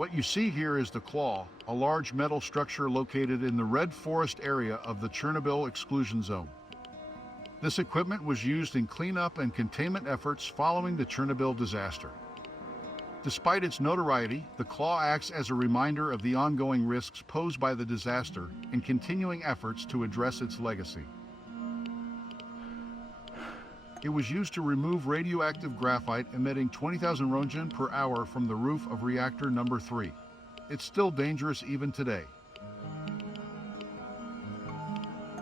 What you see here is the claw, a large metal structure located in the red forest area of the Chernobyl exclusion zone. This equipment was used in cleanup and containment efforts following the Chernobyl disaster. Despite its notoriety, the claw acts as a reminder of the ongoing risks posed by the disaster and continuing efforts to address its legacy. It was used to remove radioactive graphite emitting 20,000 roentgen per hour from the roof of reactor number 3. It's still dangerous even today.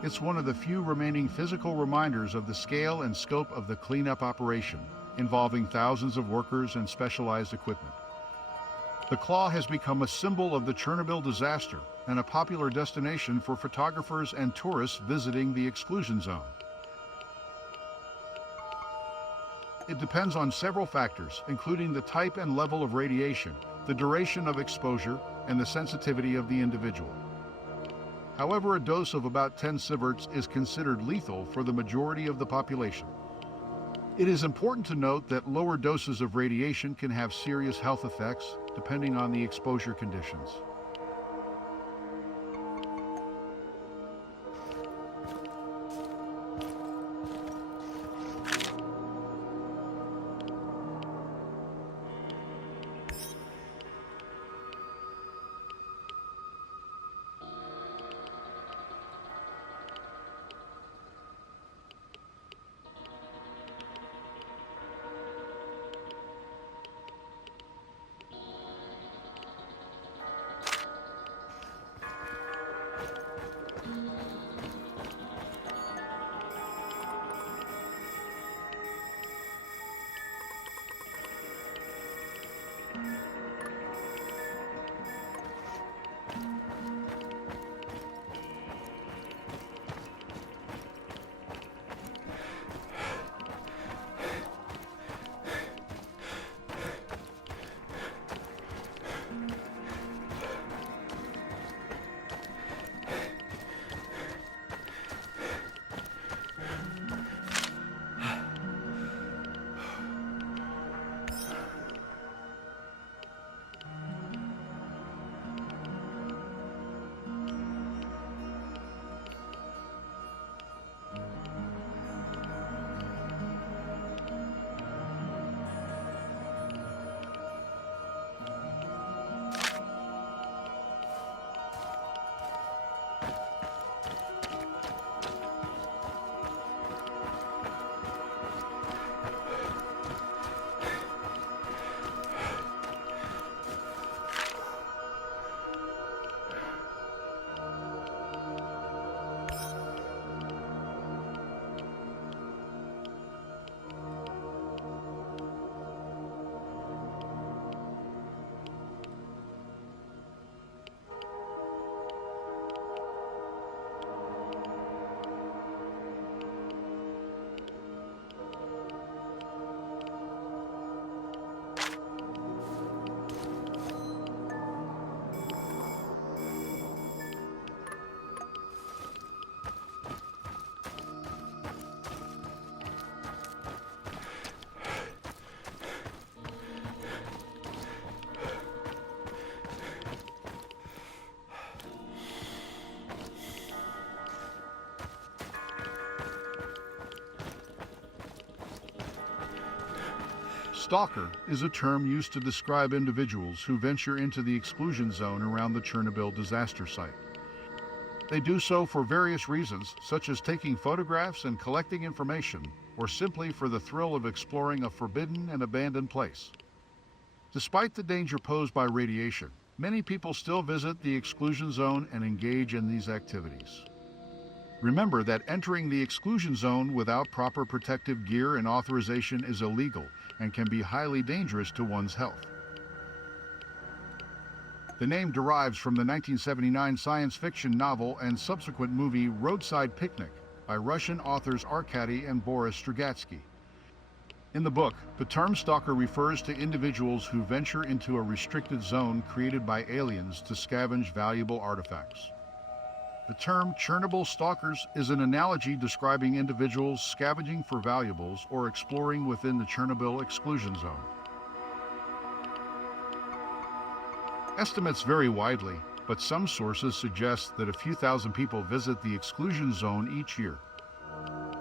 It's one of the few remaining physical reminders of the scale and scope of the cleanup operation, involving thousands of workers and specialized equipment. The claw has become a symbol of the Chernobyl disaster and a popular destination for photographers and tourists visiting the exclusion zone. It depends on several factors, including the type and level of radiation, the duration of exposure, and the sensitivity of the individual. However, a dose of about 10 sieverts is considered lethal for the majority of the population. It is important to note that lower doses of radiation can have serious health effects, depending on the exposure conditions. Stalker is a term used to describe individuals who venture into the exclusion zone around the Chernobyl disaster site. They do so for various reasons, such as taking photographs and collecting information, or simply for the thrill of exploring a forbidden and abandoned place. Despite the danger posed by radiation, many people still visit the exclusion zone and engage in these activities. Remember that entering the exclusion zone without proper protective gear and authorization is illegal and can be highly dangerous to one's health. The name derives from the 1979 science fiction novel and subsequent movie Roadside Picnic by Russian authors Arkady and Boris Strugatsky. In the book, the term stalker refers to individuals who venture into a restricted zone created by aliens to scavenge valuable artifacts. The term Chernobyl stalkers is an analogy describing individuals scavenging for valuables or exploring within the Chernobyl exclusion zone. Estimates vary widely, but some sources suggest that a few thousand people visit the exclusion zone each year.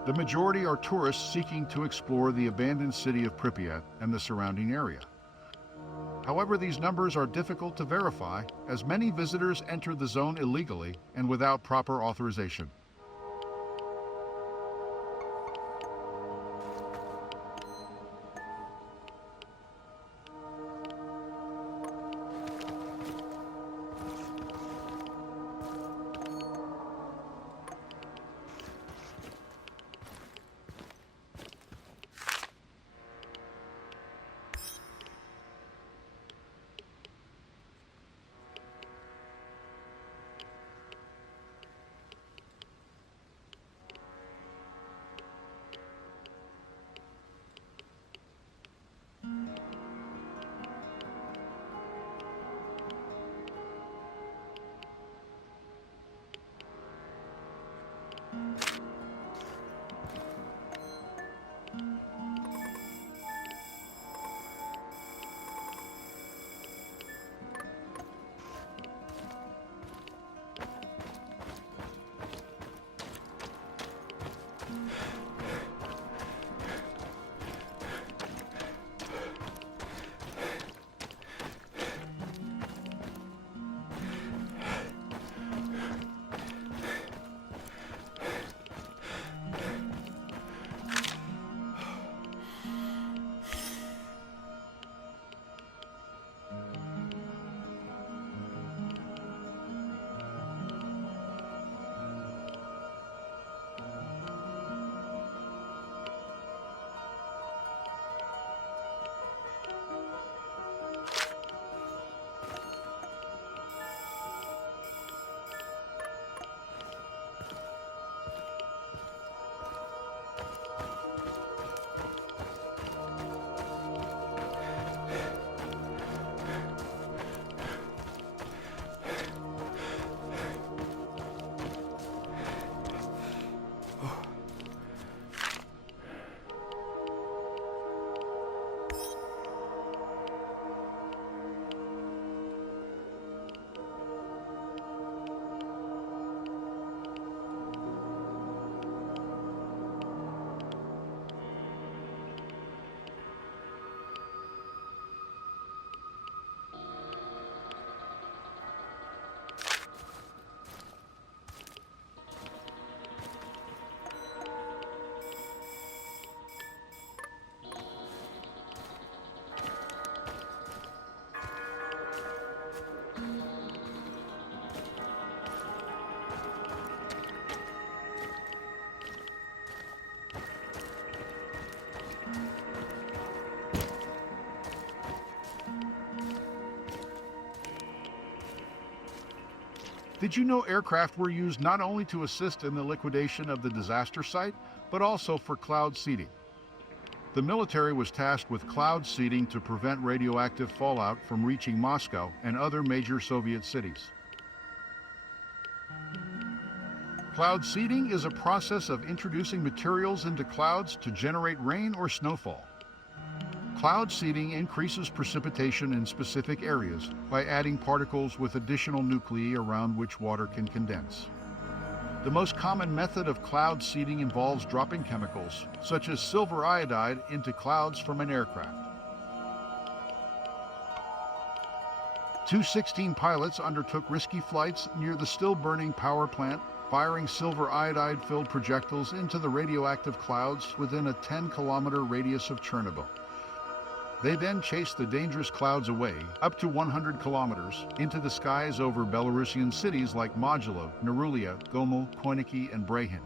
The majority are tourists seeking to explore the abandoned city of Pripyat and the surrounding area. However, these numbers are difficult to verify, as many visitors enter the zone illegally and without proper authorization. Did you know aircraft were used not only to assist in the liquidation of the disaster site, but also for cloud seeding? The military was tasked with cloud seeding to prevent radioactive fallout from reaching Moscow and other major Soviet cities. Cloud seeding is a process of introducing materials into clouds to generate rain or snowfall. Cloud seeding increases precipitation in specific areas by adding particles with additional nuclei around which water can condense. The most common method of cloud seeding involves dropping chemicals, such as silver iodide, into clouds from an aircraft. 216 pilots undertook risky flights near the still-burning power plant, firing silver iodide-filled projectiles into the radioactive clouds within a 10-kilometer radius of Chernobyl. They then chased the dangerous clouds away, up to 100 kilometers, into the skies over Belarusian cities like Modulo, Norulia, Gomel, Koiniki, and Brehin.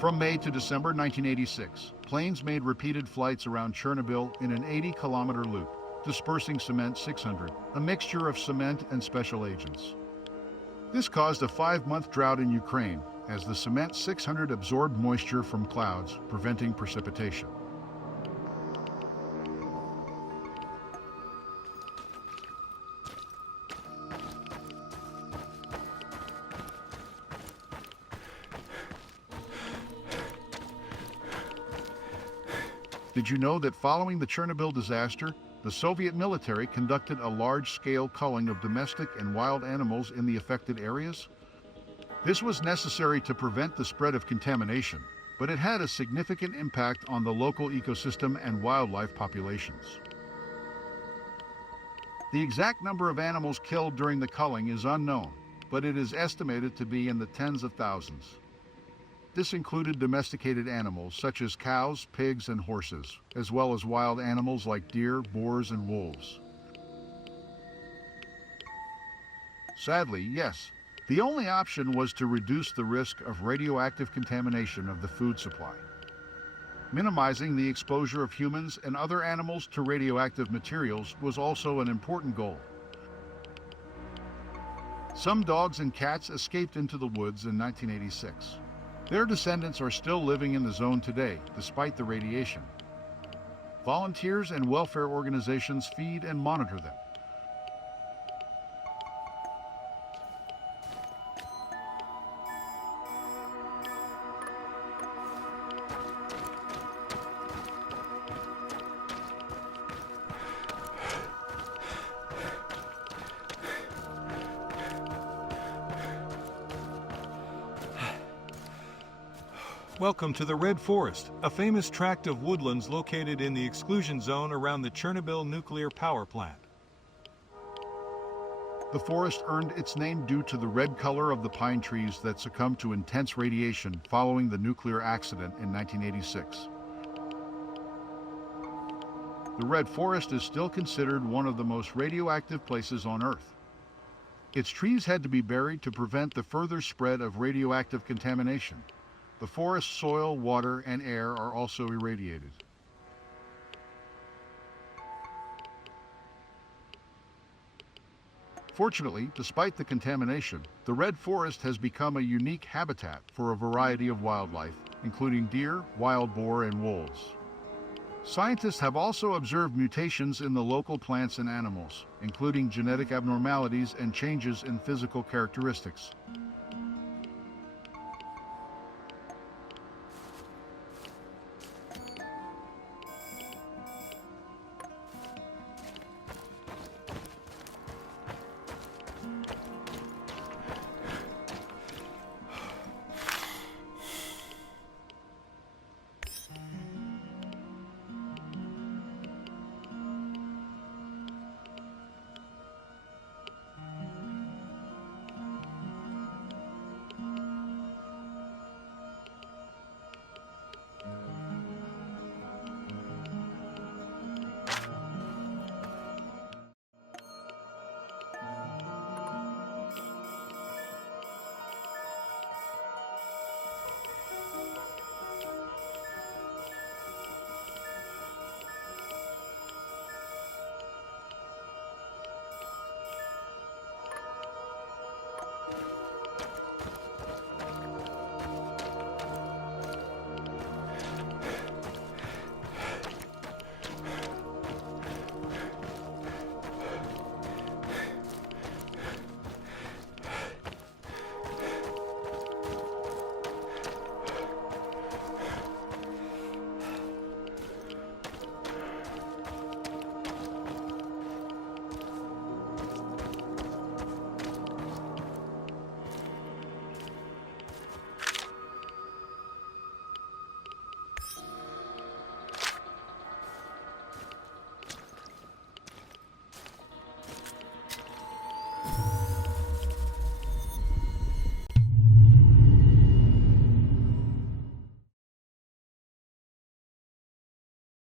From May to December 1986, planes made repeated flights around Chernobyl in an 80-kilometer loop, dispersing Cement 600, a mixture of cement and special agents. This caused a 5-month drought in Ukraine, as the Cement 600 absorbed moisture from clouds, preventing precipitation. Did you know that following the Chernobyl disaster, the Soviet military conducted a large-scale culling of domestic and wild animals in the affected areas. This was necessary to prevent the spread of contamination, but it had a significant impact on the local ecosystem and wildlife populations. The exact number of animals killed during the culling is unknown, but it is estimated to be in the tens of thousands. This included domesticated animals such as cows, pigs, and horses, as well as wild animals like deer, boars, and wolves. Sadly, yes, the only option was to reduce the risk of radioactive contamination of the food supply. Minimizing the exposure of humans and other animals to radioactive materials was also an important goal. Some dogs and cats escaped into the woods in 1986. Their descendants are still living in the zone today, despite the radiation. Volunteers and welfare organizations feed and monitor them. Welcome to the Red Forest, a famous tract of woodlands located in the exclusion zone around the Chernobyl nuclear power plant. The forest earned its name due to the red color of the pine trees that succumbed to intense radiation following the nuclear accident in 1986. The Red Forest is still considered one of the most radioactive places on Earth. Its trees had to be buried to prevent the further spread of radioactive contamination. The forest's soil, water, and air are also irradiated. Fortunately, despite the contamination, the Red Forest has become a unique habitat for a variety of wildlife, including deer, wild boar, and wolves. Scientists have also observed mutations in the local plants and animals, including genetic abnormalities and changes in physical characteristics.